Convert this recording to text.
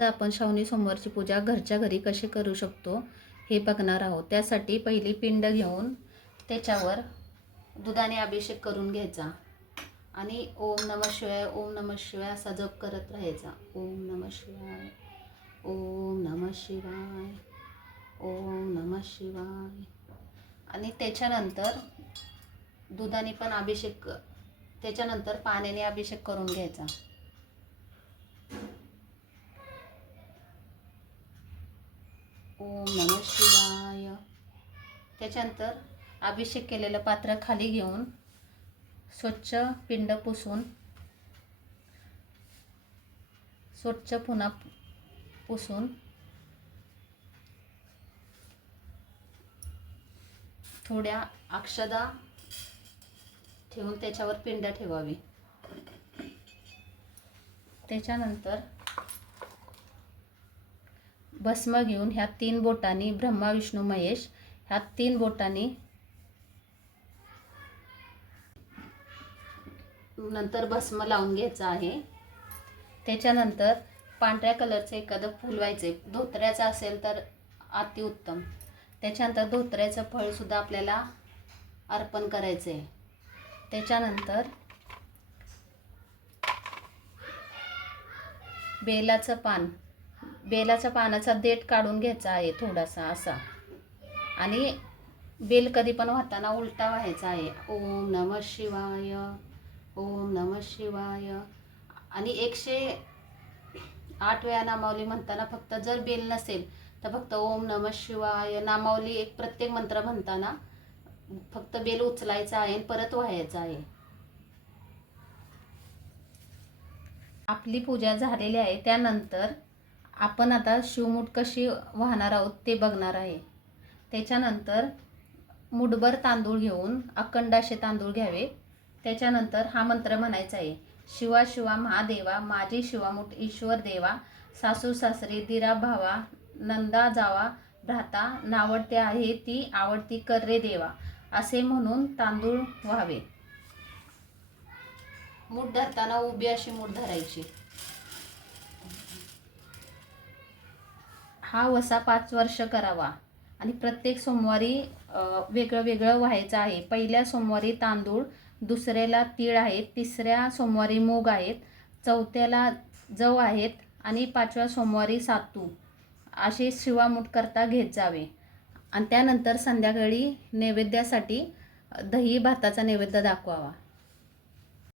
आपण श्रावणी सोमवारची पूजा घरच्या घरी कशी करू शकतो हे बघणार आहोत। त्यासाठी पहिली पिंड घेऊन त्याच्यावर दुधाने अभिषेक करून घ्यायचा आणि ओम नमः शिवाय ओम नमः शिवाय असा जप करत राहायचा। ओम नमः शिवाय, ओम नमः शिवाय, ओम नमः शिवाय। आणि त्याच्यानंतर दुधाने पण अभिषेक, त्याच्यानंतर पाण्याने अभिषेक करून घ्यायचा। ओम नमः शिवाय। त्याच्यानंतर अभिषेक केलेलं पात्र खाली घेऊन स्वच्छ पिंड पुसून, स्वच्छ पुन्हा पुसून थोड्या अक्षदा ठेवून त्याच्यावर पिंड ठेवावी। त्याच्यानंतर भस्म घेऊन ह्या 3 बोटांनी ब्रह्मा विष्णू महेश ह्या 3 बोटांनी नंतर भस्म लावून घ्यायचं आहे। त्याच्यानंतर पांढऱ्या कलरचं एखादं फूल व्हायचे, धोत्र्याचं असेल तर अतिउत्तम। त्याच्यानंतर धोत्र्याचं फळ सुद्धा आपल्याला अर्पण करायचं आहे। त्याच्यानंतर बेलाचं पान, बेलाच्या पानाचा देठ काढून घ्यायचा आहे थोडासा असा, आणि बेल कधी पण वाहताना उलटा व्हायचा आहे। ओम नमः शिवाय, ओम नमः शिवाय। आणि 108 वेळा नामावली म्हणताना फक्त जर बेल नसेल तर फक्त ओम नमः शिवाय नामावली एक प्रत्येक मंत्र म्हणताना फक्त बेल उचलायचा आहे आणि परत व्हायचा आहे। आपली पूजा झालेली आहे। त्यानंतर आपण आता शिवमूठ कशी वाहणार आहोत ते बघणार आहे। त्याच्यानंतर मुठभर तांदूळ घेऊन, अखंड असे तांदूळ घ्यावे। त्याच्यानंतर हा मंत्र म्हणायचा आहे। शिवा शिवा महादेवा, माझी शिवामूठ ईश्वर देवा, सासू सासरी दिरा भावा, नंदा जावा भ्राता, नावडते आहे ती आवडती कर रे देवा, असे म्हणून तांदूळ व्हावे। मूठ धरताना उभी अशी मूठ धरायची। हा वसा 5 वर्ष करावा आणि प्रत्येक सोमवारी वेगळं वेगळं व्हायचं आहे। पहिल्या सोमवारी तांदूळ, दुसऱ्याला तीळ आहेत, तिसऱ्या सोमवारी मूग आहेत, चौथ्याला जव आहेत आणि 5व्या सोमवारी सातू असे शिवामूठ करता घेत जावे। आणि त्यानंतर संध्याकाळी नैवेद्यासाठी दही भाताचा नैवेद्य दाखवावा।